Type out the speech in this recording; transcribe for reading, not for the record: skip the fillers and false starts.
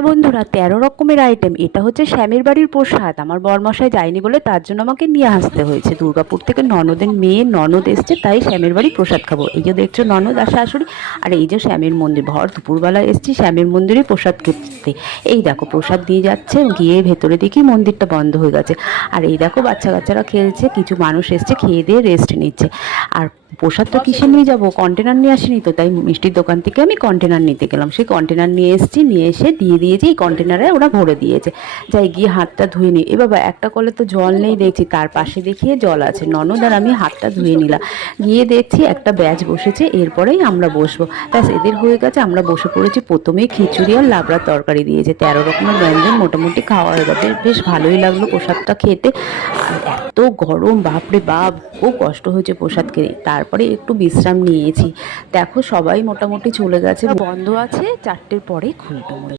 হ্যাঁ বন্ধুরা, 13 রকমের আইটেম। এটা হচ্ছে শ্যামের বাড়ির প্রসাদ। আমার বরমশাই যায়নি বলে তার জন্য আমাকে নিয়ে আসতে হয়েছে। দুর্গাপুর থেকে ননদের মেয়ে ননদ এসছে, তাই শ্যামের বাড়ির প্রসাদ খাবো। এই যে দেখছো ননদ আর শাশুড়ি, আর এই যে শ্যামের মন্দির। ভর দুপুরবেলা এসছি শ্যামের মন্দিরে প্রসাদ খেতে। এই দেখো প্রসাদ দিয়ে যাচ্ছে, গিয়ে ভেতরে দেখি মন্দিরটা বন্ধ হয়ে গেছে। আর এই দেখো বাচ্চা কাচ্চারা খেলছে, কিছু মানুষ এসছে খেয়ে দিয়ে রেস্ট নিচ্ছে। আর প্রসাদটা কিসে নিয়ে যাবো, কন্টেনার নিয়ে আসিনি তো, তাই মিষ্টির দোকান থেকে আমি কন্টেনার নিতে গেলাম। সেই কন্টেনার নিয়ে এসেছি, নিয়ে এসে দিয়ে দিয়েছি। এই কন্টেনারে ওরা ভরে দিয়েছে। যাই গিয়ে হাতটা ধুয়ে নিই। এ বাবা, একটা কলে তো জল নেই দেখছি, তার পাশে দেখিয়ে জল আছে। ননদ আর আমি হাতটা ধুয়ে নিলাম। গিয়ে দেখছি একটা ব্যাচ বসেছে, এরপরেই আমরা বসবো। ব্যাস এদের হয়ে গেছে, আমরা বসে পড়েছি। প্রথমেই খিচুড়ি আর লাবড়ার তরকারি দিয়েছে। 13 রকমের ব্যঞ্জন মোটামুটি খাওয়া হয়ে গেছে। বেশ ভালোই লাগলো প্রসাদটা খেতে। আর এত গরম, বাপরে বাপ, খুব কষ্ট হয়েছে প্রসাদ খেয়ে। তারপরে একটু বিশ্রাম নিয়েছি। দেখো সবাই মোটামুটি চলে গেছে, বন্ধ আছে, 4টের পরে খুলবে।